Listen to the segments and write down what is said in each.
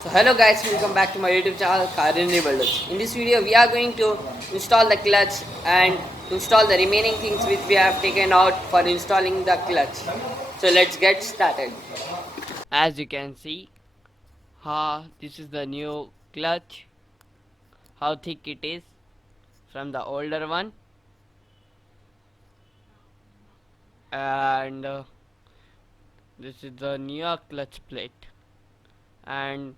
So hello guys, welcome back to my YouTube channel Karinri Builders. In this video we are going to install the clutch and install the remaining things which we have taken out for installing the clutch. So let's get started. As you can see, this is the new clutch, how thick it is from the older one, and this is the newer clutch plate, and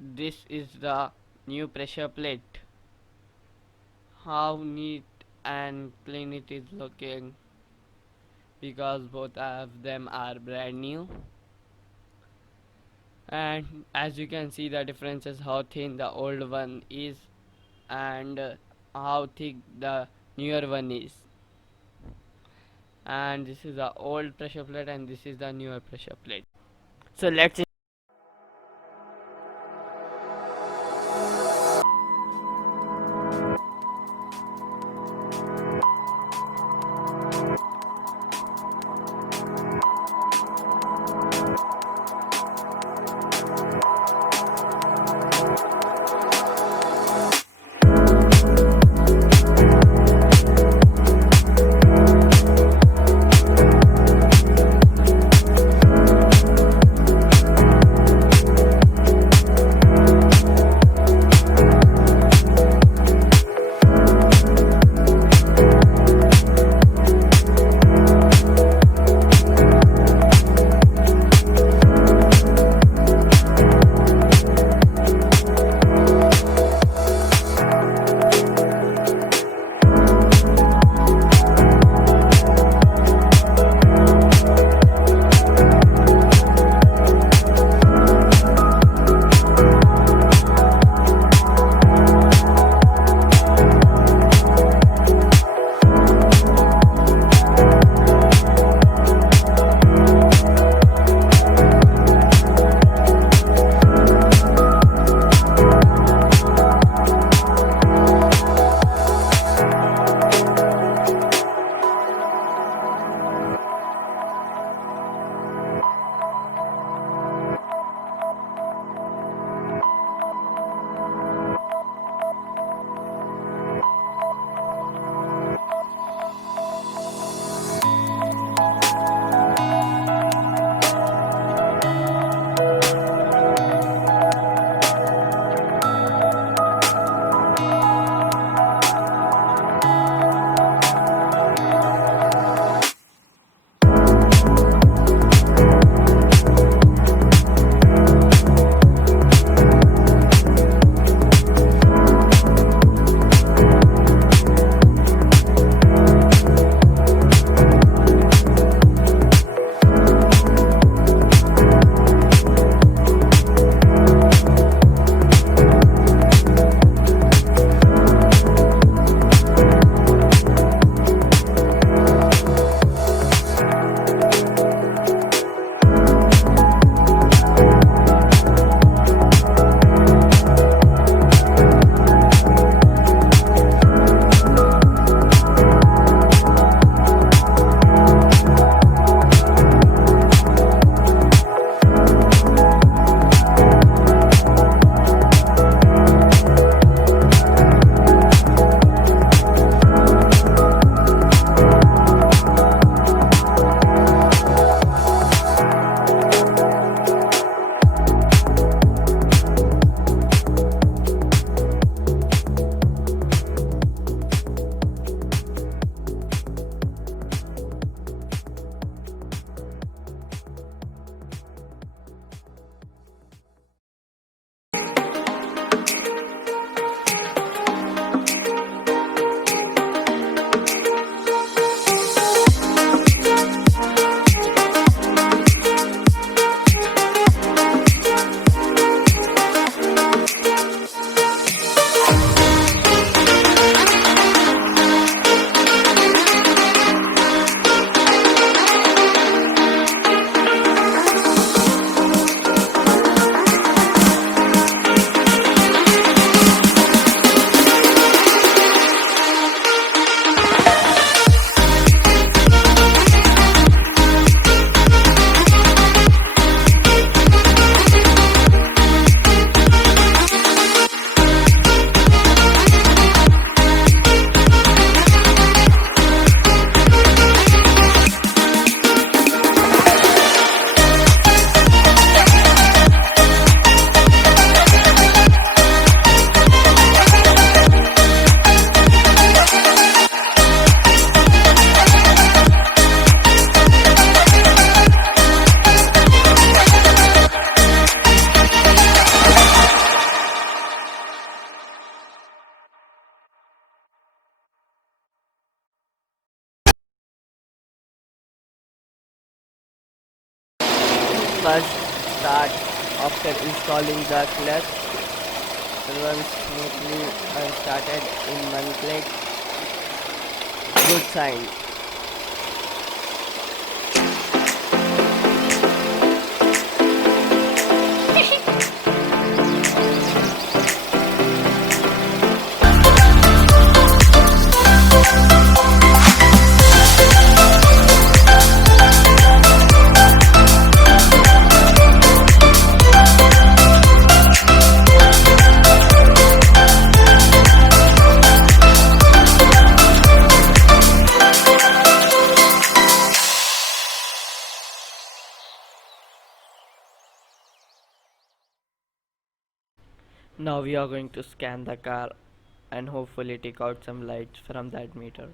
this is the new pressure plate. How neat and clean it is looking, because both of them are brand new. And as you can see, the difference is how thin the old one is and how thick the newer one is. And this is the old pressure plate and this is the newer pressure plate. So let's first start after installing the clutch. Runs smoothly and started in one click. Good sign. Now we are going to scan the car and hopefully take out some lights from that meter.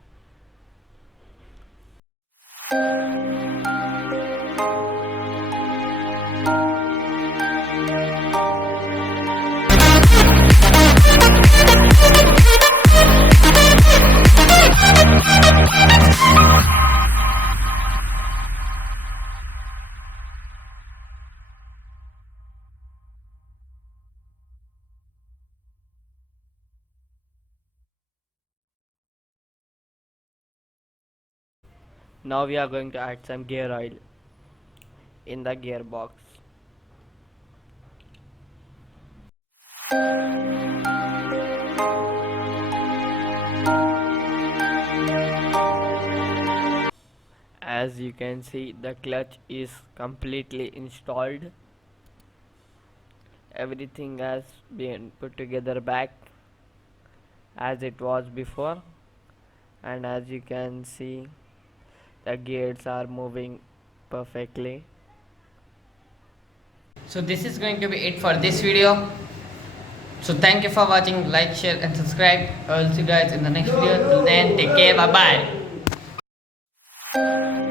Now we are going to add some gear oil in the gearbox. As you can see, the clutch is completely installed. Everything has been put together back as it was before, and as you can see, the gears are moving perfectly. So this is going to be it for this video. So thank you for watching. Like, share and subscribe. I will see you guys in the next video. Till then, take care. Bye bye.